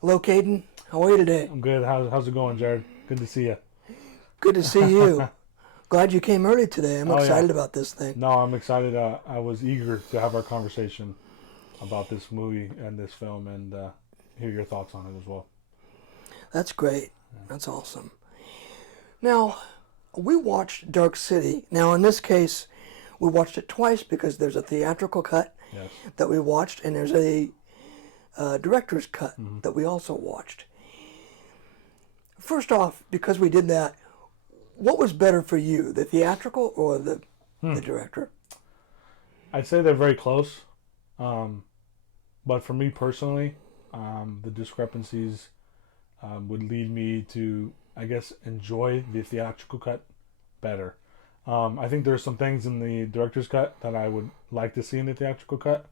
Hello, Cayden. How are you today? I'm good. How's it going, Jared? Good to see you. Good to see you. Glad you came early today. I'm Oh, yeah. excited about this thing. No, I'm excited. I was eager to have our conversation about this movie and this film and hear your thoughts on it as well. That's great. That's awesome. Now, we watched Dark City. Now, in this case, we watched it twice because there's a theatrical cut Yes. that we watched, and there's a director's cut that we also watched. First off, because we did that, what was better for you, the theatrical or the director? I'd say they're very close. But for me personally, the discrepancies would lead me to, I guess, enjoy the theatrical cut better. I think there's some things in the director's cut that I would like to see in the theatrical cut.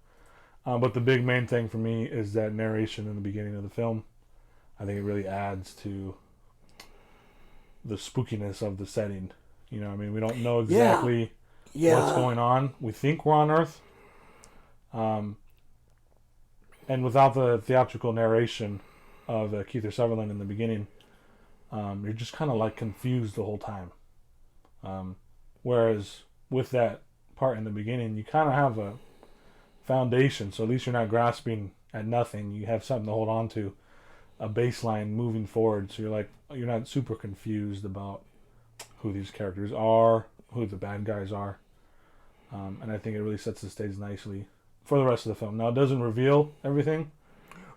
But the big main thing for me is that narration in the beginning of the film. I think it really adds to the spookiness of the setting. You know, I mean, we don't know exactly what's going on. We think we're on Earth. And without the theatrical narration of Kiefer Sutherland in the beginning, you're just kind of like confused the whole time. Whereas with that part in the beginning, you kind of have a foundation, so at least you're not grasping at nothing. You have something to hold on to, a baseline moving forward, so you're not super confused about who these characters are, who the bad guys are. And I think it really sets the stage nicely for the rest of the film. Now, it doesn't reveal everything.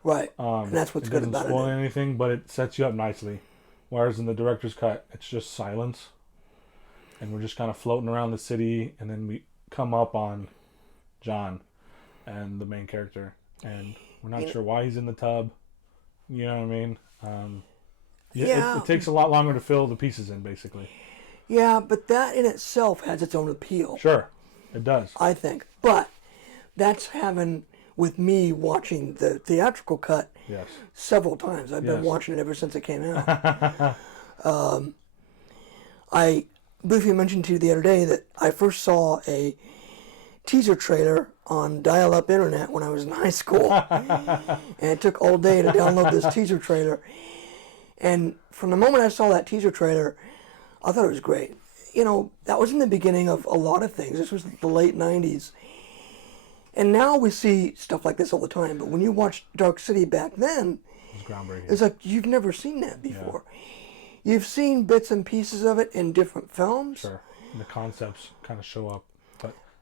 Right. And that's what's good about it. It doesn't spoil anything, but it sets you up nicely. Whereas in the director's cut, it's just silence. And we're just kind of floating around the city, and then we come up on John and the main character. And we're not sure why he's in the tub. You know what I mean? It takes a lot longer to fill the pieces in, basically. Yeah, but that in itself has its own appeal. Sure, it does. I think. But that's having, with me watching the theatrical cut several times. I've been watching it ever since it came out. I briefly mentioned to you the other day that I first saw a teaser trailer on dial-up internet when I was in high school. And it took all day to download this teaser trailer. And from the moment I saw that teaser trailer, I thought it was great. You know, that was in the beginning of a lot of things. This was the late 90s. And now we see stuff like this all the time. But when you watch Dark City back then, It's groundbreaking. it's like you've never seen that before. Yeah. You've seen bits and pieces of it in different films. Sure. And the concepts kind of show up.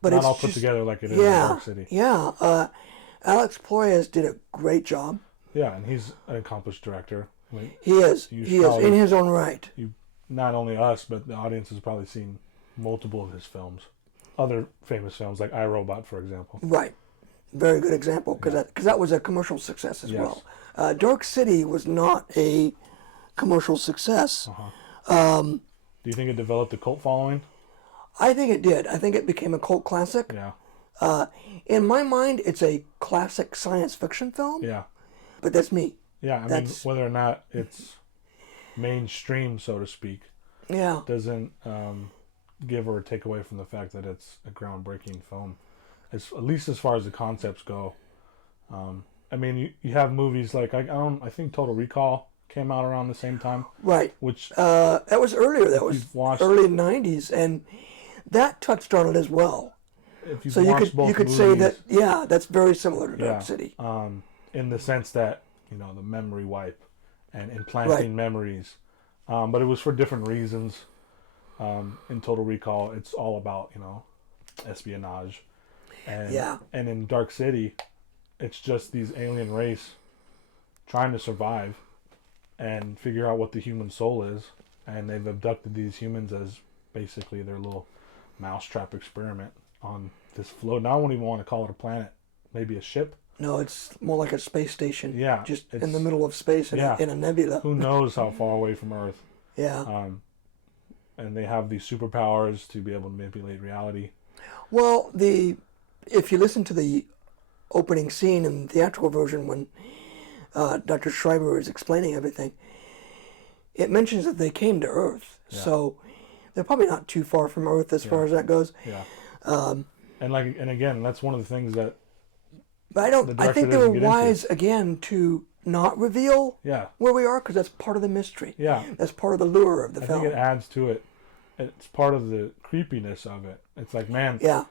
But not it's all put together like it is in Dark City. Yeah. Alex Proyas did a great job. Yeah, and he's an accomplished director. I mean, He is in his own right. Not only us, but the audience has probably seen multiple of his films. Other famous films like I, Robot, for example. Right. Very good example, because that was a commercial success as well. Dark City was not a commercial success. Do you think it developed a cult following? I think it did. I think it became a cult classic. Yeah. In my mind, it's a classic science fiction film. Yeah. But that's me. Yeah, I mean, whether or not it's mainstream, so to speak, doesn't give or take away from the fact that it's a groundbreaking film. At least as far as the concepts go. I mean, you have movies like, I think Total Recall came out around the same time. Right. Which that was earlier. That was early 90s. And that touched on it as well. If you've so watched you could say that, that's very similar to Dark City. In the sense that, the memory wipe and implanting memories. But it was for different reasons. In Total Recall, it's all about, espionage. And in Dark City, it's just these alien race trying to survive and figure out what the human soul is. And they've abducted these humans as basically their little mousetrap experiment on this float. Now I won't even want to call it a planet. Maybe a ship. No, it's more like a space station. Yeah. Just in the middle of space in a nebula. Who knows how far away from Earth. Yeah. And they have these superpowers to be able to manipulate reality. Well, if you listen to the opening scene in the theatrical version when Dr. Schreiber is explaining everything, it mentions that they came to Earth. Yeah. So they're probably not too far from Earth as far as that goes. Yeah. And again, that's one of the things that. But I think they were wise again to not reveal Yeah. where we are, because that's part of the mystery. Yeah. That's part of the lure of the I film. think it adds to it. It's part of the creepiness of it. It's like, man, Yeah.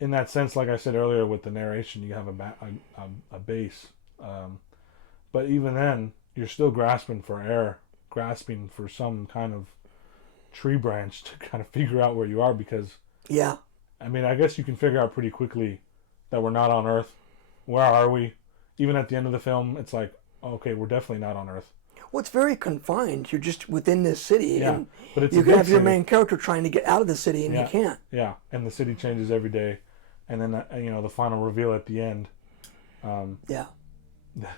in that sense, like I said earlier with the narration, you have a base. But even then, you're still grasping for air, grasping for some kind of tree branch to kind of figure out where you are, because, Yeah. I mean, I guess you can figure out pretty quickly that we're not on Earth. Where are we? Even at the end of the film, it's like, okay, we're definitely not on Earth. Well, it's very confined. You're just within this city, Yeah, and but it's you a can big have your city. main character trying to get out of the city, and Yeah. you can't. Yeah, and the city changes every day. And then, the final reveal at the end, Yeah.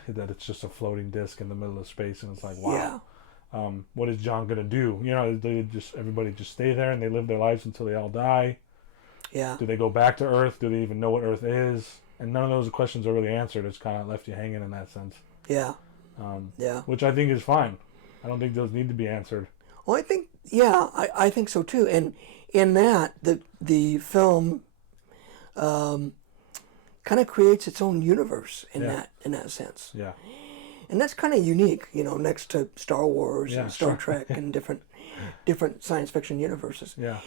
that it's just a floating disc in the middle of space, and it's like, wow. Yeah. What is John gonna do? Everybody just stay there and they live their lives until they all die. Yeah. Do they go back to Earth? Do they even know what Earth is? And none of those questions are really answered. It's kind of left you hanging in that sense. Yeah. Yeah. Which I think is fine. I don't think those need to be answered. Well, I think so too. And in that, the film kind of creates its own universe in that sense. Yeah. And that's kind of unique, next to Star Wars and Star Trek and different science fiction universes. Yeah.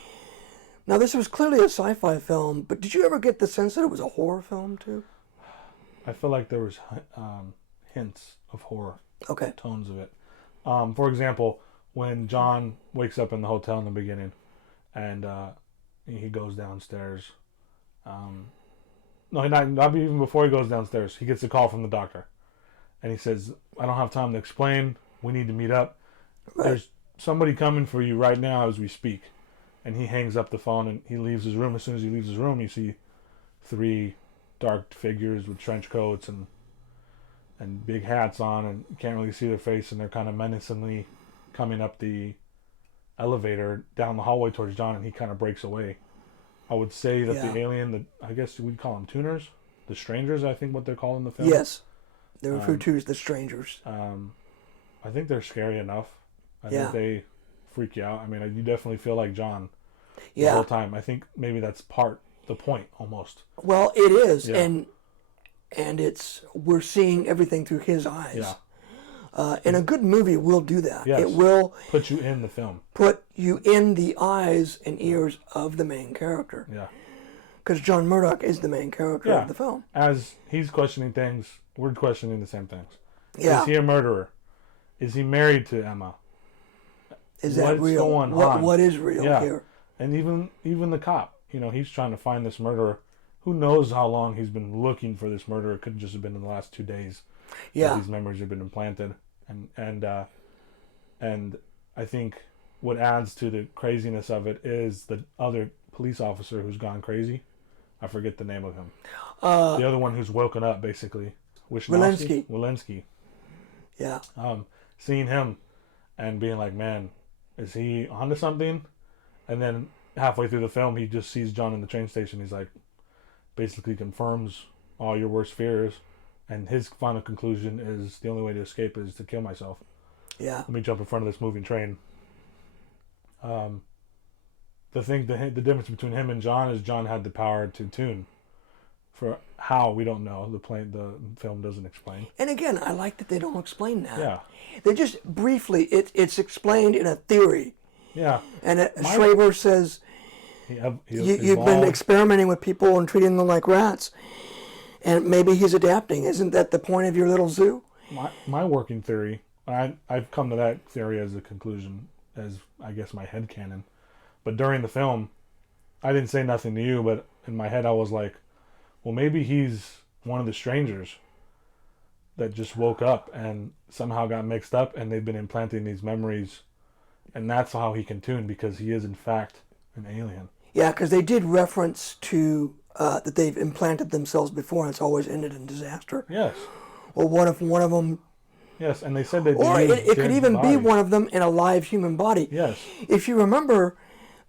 Now, this was clearly a sci-fi film, but did you ever get the sense that it was a horror film too? I feel like there was hints of horror. Okay. Tones of it. For example, when John wakes up in the hotel in the beginning, and he goes downstairs. No, not even before he goes downstairs. He gets a call from the doctor, and he says, "I don't have time to explain. We need to meet up. Right. There's somebody coming for you right now as we speak." And he hangs up the phone and he leaves his room. As soon as he leaves his room, you see 3 dark figures with trench coats and big hats on, and you can't really see their face, and they're kind of menacingly coming up the elevator down the hallway towards John, and he kind of breaks away. I would say that the alien, I guess we'd call them tuners, the strangers, I think what they're called in the film. Yes. They're referred to as the strangers. I think they're scary enough. I think they freak you out. I mean, you definitely feel like John the whole time. I think maybe that's the point almost. Well, it is, and we're seeing everything through his eyes. Yeah. And a good movie will do that. Yes. It will put you in the film. Put you in the eyes and ears of the main character. Yeah. Because John Murdoch is the main character of the film. As he's questioning things, we're questioning the same things. Yeah. Is he a murderer? Is he married to Emma? Is that real? Going on? What is real here? And even the cop, he's trying to find this murderer. Who knows how long he's been looking for this murderer? It could just have been in the last 2 days. Yeah. That these memories have been implanted, and I think what adds to the craziness of it is the other police officer who's gone crazy. I forget the name of him. The other one who's woken up, basically. Walensky. Yeah. Seeing him and being like, man, is he onto something? And then halfway through the film, he just sees John in the train station. He's like, basically confirms all your worst fears. And his final conclusion is the only way to escape is to kill myself. Yeah. Let me jump in front of this moving train. The difference between him and John is John had the power to tune. For how, we don't know. The film doesn't explain. And again, I like that they don't explain that. Yeah. They just briefly, it's explained in a theory. Yeah. And Schreiber says, you've been experimenting with people and treating them like rats. And maybe he's adapting. Isn't that the point of your little zoo? My working theory, I've come to that theory as a conclusion, as I guess my headcanon. But during the film, I didn't say nothing to you, but in my head I was like, well, maybe he's one of the strangers that just woke up and somehow got mixed up, and they've been implanting these memories, and that's how he can tune, because he is in fact an alien. Yeah, because they did reference to that they've implanted themselves before, and it's always ended in disaster. Yes. Or what if one of them... Yes, and they said that... Or it could even be one of them in a live human body. Yes. If you remember,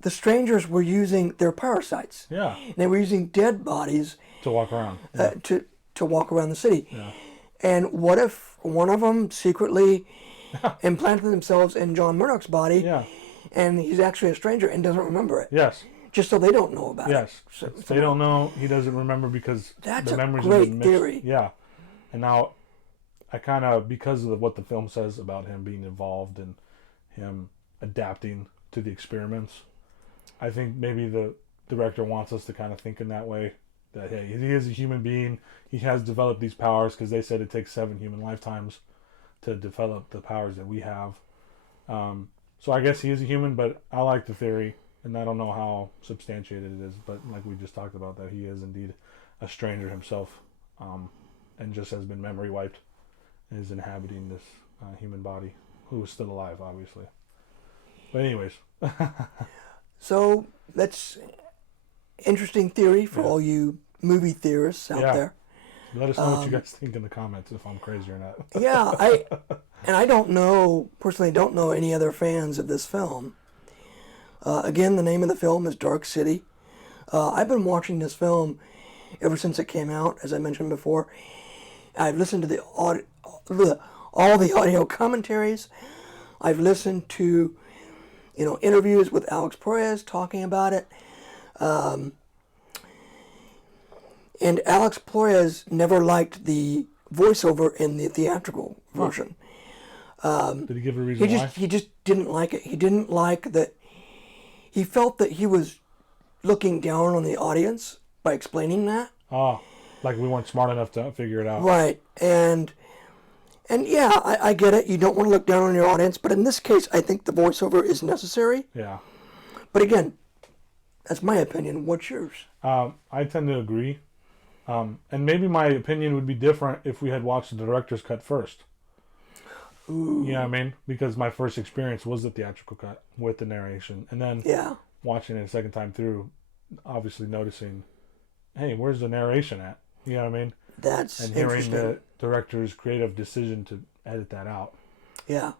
the strangers were using their parasites. Yeah. They were using dead bodies... to walk around. Yeah. To walk around the city. Yeah. And what if one of them secretly implanted themselves in John Murdoch's body, and he's actually a stranger and doesn't remember it? Yes. Just so they don't know about it. Yes. So they don't know, he doesn't remember because that's the memories a great have been mixed. theory. Yeah. And now, I kind of, because of what the film says about him being involved and him adapting to the experiments, I think maybe the director wants us to kind of think in that way, that hey, he is a human being. He has developed these powers because they said it takes 7 human lifetimes to develop the powers that we have. So I guess he is a human, but I like the theory, and I don't know how substantiated it is, but like we just talked about, that he is indeed a stranger himself, and just has been memory wiped and is inhabiting this human body, who is still alive, obviously. But anyways. So that's interesting theory for Yeah. all you movie theorists out Yeah. there. Let us know what you guys think in the comments, if I'm crazy or not. Yeah, I don't know, personally don't know any other fans of this film. Again, the name of the film is Dark City. I've been watching this film ever since it came out, as I mentioned before. I've listened to all the audio commentaries. I've listened to, interviews with Alex Perez talking about it. And Alex Perez never liked the voiceover in the theatrical version. Did he give a reason why? He just didn't like it. He didn't like that. He felt that he was looking down on the audience by explaining that. Oh, like we weren't smart enough to figure it out. Right. And yeah, I get it. You don't want to look down on your audience, but in this case, I think the voiceover is necessary. Yeah. But again, that's my opinion. What's yours? I tend to agree. And maybe my opinion would be different if we had watched the director's cut first. Ooh. You know what I mean? Because my first experience was the theatrical cut with the narration. And then Yeah. watching it a second time through, obviously noticing, hey, where's the narration at? You know what I mean? That's And hearing interesting. the director's creative decision to edit that out Yeah.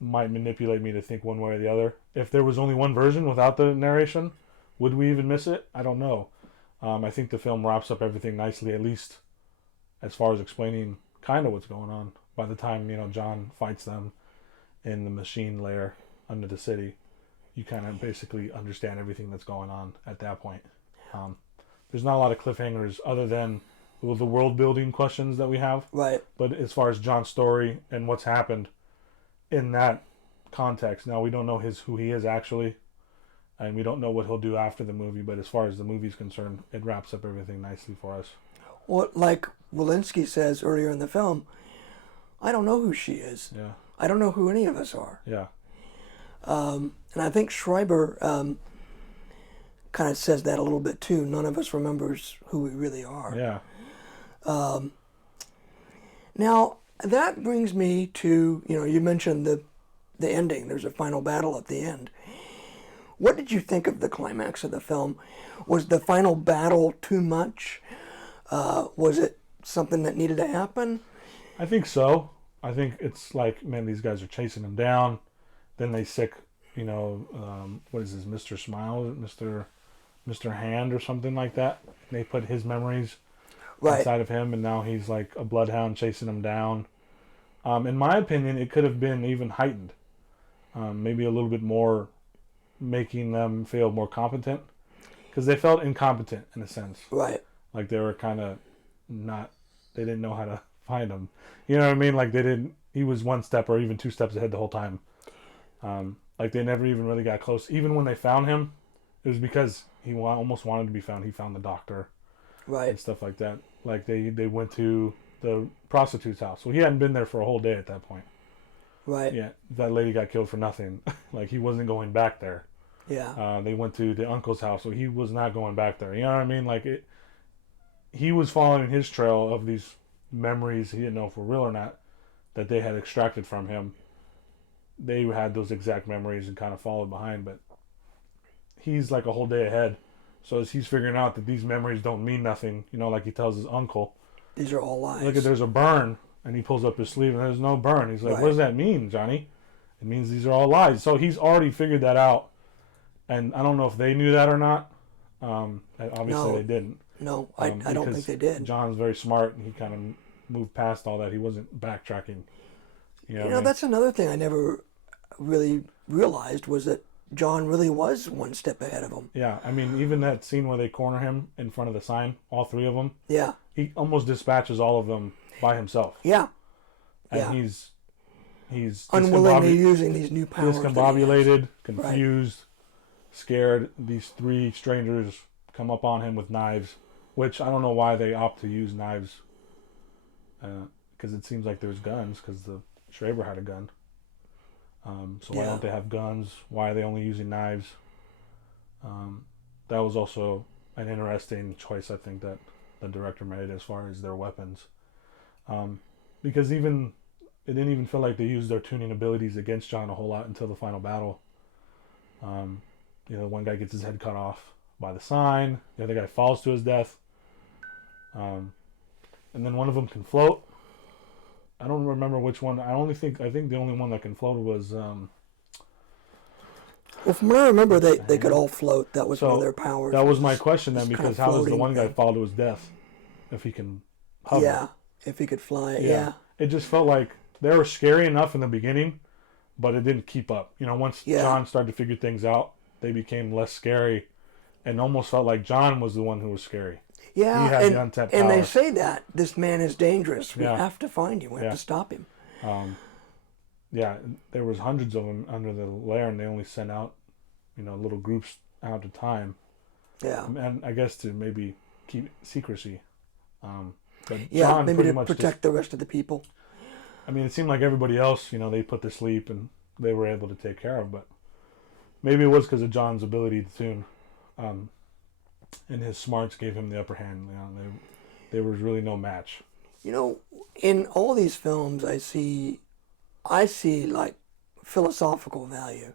might manipulate me to think one way or the other. If there was only one version without the narration, would we even miss it? I don't know. I think the film wraps up everything nicely, at least as far as explaining kind of what's going on. By the time, John fights them in the machine lair under the city, you kind of basically understand everything that's going on at that point. There's not a lot of cliffhangers other than the world building questions that we have. Right. But as far as John's story and what's happened in that context, now we don't know who he is actually, and we don't know what he'll do after the movie. But as far as the movie's concerned, it wraps up everything nicely for us. Well, like Walensky says earlier in the film, I don't know who she is. Yeah. I don't know who any of us are. Yeah. And I think Schreiber kind of says that a little bit too. None of us remembers who we really are. Yeah. Now, that brings me to, you mentioned the ending. There's a final battle at the end. What did you think of the climax of the film? Was the final battle too much? Was it something that needed to happen? I think so. I think it's like, man, these guys are chasing him down. Then they sick, what is this, Mr. Smile, Mr. Hand or something like that. They put his memories inside of him, and now he's like a bloodhound chasing him down. In my opinion, it could have been even heightened. Maybe a little bit more, making them feel more competent. Because they felt incompetent in a sense. Right. Like they were kind of they didn't know how to find him. You know what I mean? Like he was one step or even 2 steps ahead the whole time. Like they never even really got close. Even when they found him, it was because he almost wanted to be found. He found the doctor. Right. And stuff like that. Like they went to the prostitute's house. Well, he hadn't been there for a whole day at that point. Right. Yeah, that lady got killed for nothing. Like he wasn't going back there. Yeah. They went to the uncle's house, so he was not going back there. You know what I mean? Like he was following his trail of these memories he didn't know if were real or not that they had extracted from him. They had those exact memories and kind of followed behind, but he's like a whole day ahead. So as he's figuring out that these memories don't mean nothing, like he tells his uncle, these are all lies. look, there's a burn, and he pulls up his sleeve and there's no burn. He's like, Right. What does that mean, Johnny? It means these are all lies. So he's already figured that out, and I don't know if they knew that or not. Obviously No. they didn't. No, I don't think they did. John's very smart, and he kind of moved past all that. He wasn't backtracking. You know what I mean? That's another thing I never really realized was that John really was one step ahead of him. Yeah, I mean, even that scene where they corner him in front of the sign, all 3 of them, Yeah. he almost dispatches all of them by himself. Yeah. and he's unwillingly using these new powers. discombobulated, confused, scared. These three strangers come up on him with knives, which I don't know why they opt to use knives. Because it seems like there's guns, because the Schreiber had a gun. So why don't they have guns? Why are they only using knives? That was also an interesting choice, I think, that the director made as far as their weapons. Because it didn't even feel like they used their tuning abilities against John a whole lot until the final battle. One guy gets his head cut off by the sign. The other guy falls to his death. And then one of them can float. I don't remember which one. I think the only one that can float was. Well, from what I remember, they could all float. That was one of their powers. That was my question then, because how does the one guy fall to his death if he can hover? Yeah, if he could fly. Yeah. It just felt like they were scary enough in the beginning, but it didn't keep up. Once John started to figure things out, they became less scary, and almost felt like John was the one who was scary. Yeah, he had the untapped power. They say that this man is dangerous. We have to find him. We have to stop him. There was hundreds of them under the lair, and they only sent out, little groups out at a time. Yeah, and I guess to maybe keep secrecy. But John maybe to protect the rest of the people. I mean, it seemed like everybody else, they put to sleep and they were able to take care of, but maybe it was because of John's ability to tune. And his smarts gave him the upper hand. There was really no match. In all these films, I see like philosophical value.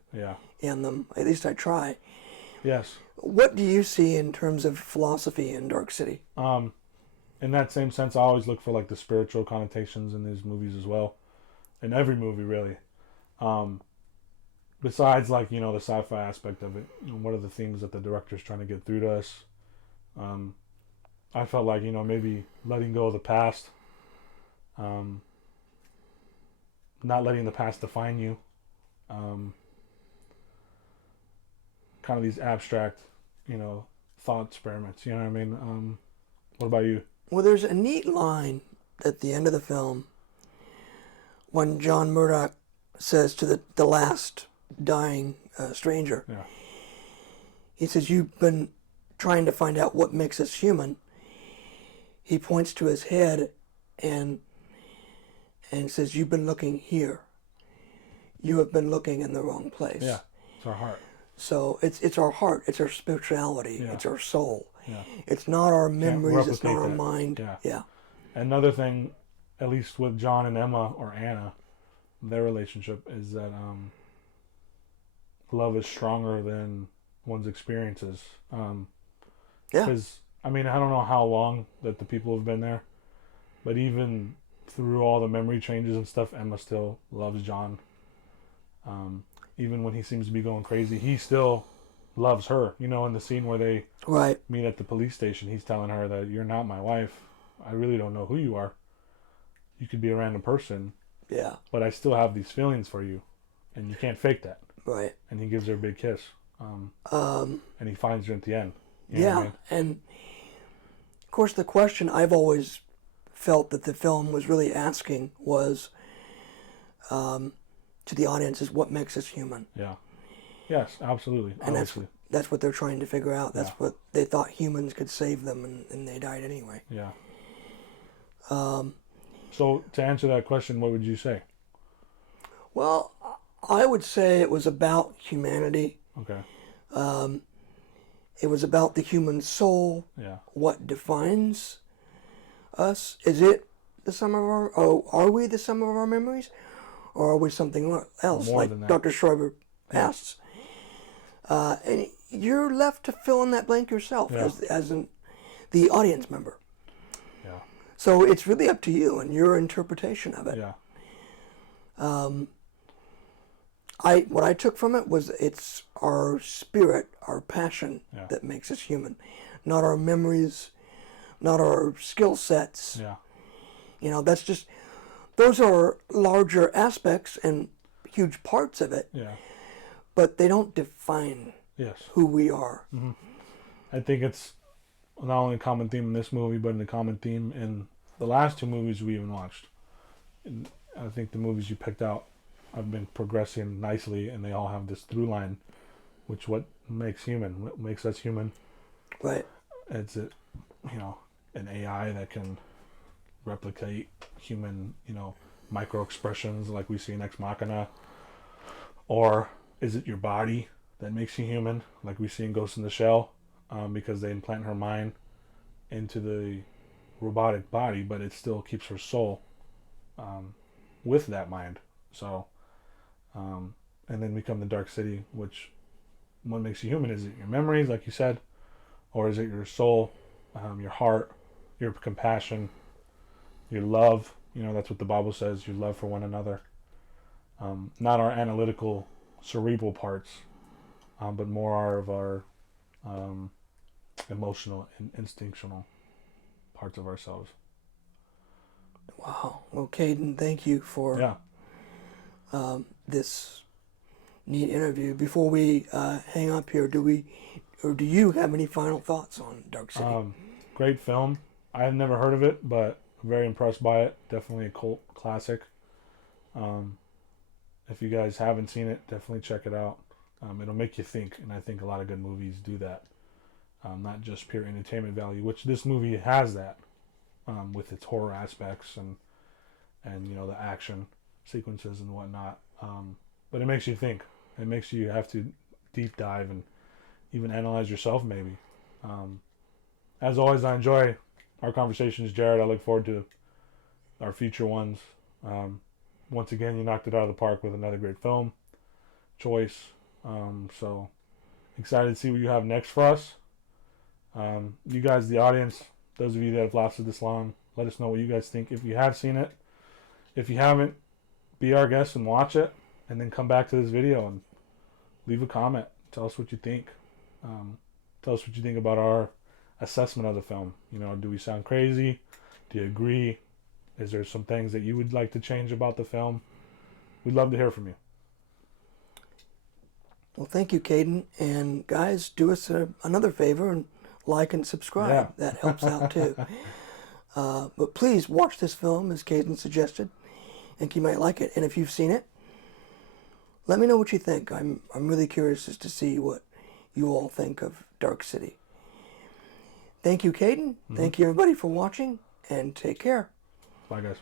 In them. At least I try. Yes. What do you see in terms of philosophy in Dark City? In that same sense, I always look for like the spiritual connotations in these movies as well. In every movie, really. Besides, like, the sci-fi aspect of it, what are the themes that the director's trying to get through to us? I felt like, maybe letting go of the past, not letting the past define you, kind of these abstract, thought experiments, you know what I mean? What about you? Well, there's a neat line at the end of the film when John Murdoch says to the last dying stranger. Yeah. He says, "You've been trying to find out what makes us human." He points to his head and says, "You've been looking here. You have been looking in the wrong place." Yeah, it's our heart. So it's our heart, it's our spirituality, it's our soul. Yeah. It's not our memories, it's not our mind. Yeah. Another thing, at least with John and Emma, or Anna, their relationship is that love is stronger than one's experiences. Because, I mean, I don't know how long that the people have been there, but even through all the memory changes and stuff, Emma still loves John. Even when he seems to be going crazy, he still loves her. In the scene where they meet at the police station, he's telling her that you're not my wife. I really don't know who you are. You could be a random person. Yeah. But I still have these feelings for you, and you can't fake that. Right. And he gives her a big kiss. And he finds her at the end. You know what I mean? And of course the question I've always felt that the film was really asking was to the audience is what makes us human. Yeah. Yes, absolutely. And that's what they're trying to figure out. That's what they thought humans could save them, and they died anyway. Yeah. So to answer that question, what would you say? Well, I would say it was about humanity. Okay. It was about the human soul. Yeah. What defines us? Is it the sum of our? Oh, are we the sum of our memories, or are we something else? More like than that. Dr. Schreiber asks. And you're left to fill in that blank yourself as the audience member. Yeah. So it's really up to you and your interpretation of it. Yeah. What I took from it was it's our spirit, our passion that makes us human, not our memories, not our skill sets. Yeah. That's just, those are larger aspects and huge parts of it. Yeah. But they don't define who we are. Mm-hmm. I think it's not only a common theme in this movie, but a common theme in the last two movies we even watched. I think the movies you picked out have been progressing nicely, and they all have this through line, which what makes us human. Right. It's a, an AI that can replicate human, micro expressions like we see in Ex Machina, or is it your body that makes you human, like we see in Ghost in the Shell, because they implant her mind into the robotic body, but it still keeps her soul with that mind. So, and then we come to Dark City, which what makes you human? Is it your memories, like you said, or is it your soul, your heart, your compassion, your love? That's what the Bible says, your love for one another. Not our analytical, cerebral parts, but more of our emotional and instinctual parts of ourselves. Wow. Well, Cayden, thank you for Yeah. this neat interview. Before we hang up here, do you have any final thoughts on Dark City? Great film. I have never heard of it, but I'm very impressed by it. Definitely a cult classic. If you guys haven't seen it, definitely check it out. It'll make you think, and I think a lot of good movies do that. Not just pure entertainment value, which this movie has that, with its horror aspects and the action sequences and whatnot. But it makes you think. It makes you have to deep dive and even analyze yourself, maybe. As always, I enjoy our conversations, Jared. I look forward to our future ones. Once again, you knocked it out of the park with another great film choice. So excited to see what you have next for us. You guys, the audience, those of you that have lasted this long, let us know what you guys think. If you have seen it, if you haven't, be our guest and watch it, and then come back to this video and leave a comment. Tell us what you think. Tell us what you think about our assessment of the film. Do we sound crazy? Do you agree? Is there some things that you would like to change about the film? We'd love to hear from you. Well, thank you, Cayden. And guys, do us another favor and like and subscribe. Yeah. That helps out too. But please watch this film, as Cayden suggested. I think you might like it. And if you've seen it, let me know what you think. I'm really curious as to see what you all think of Dark City. Thank you, Cayden. Thank you, everybody, for watching, and take care. Bye, guys.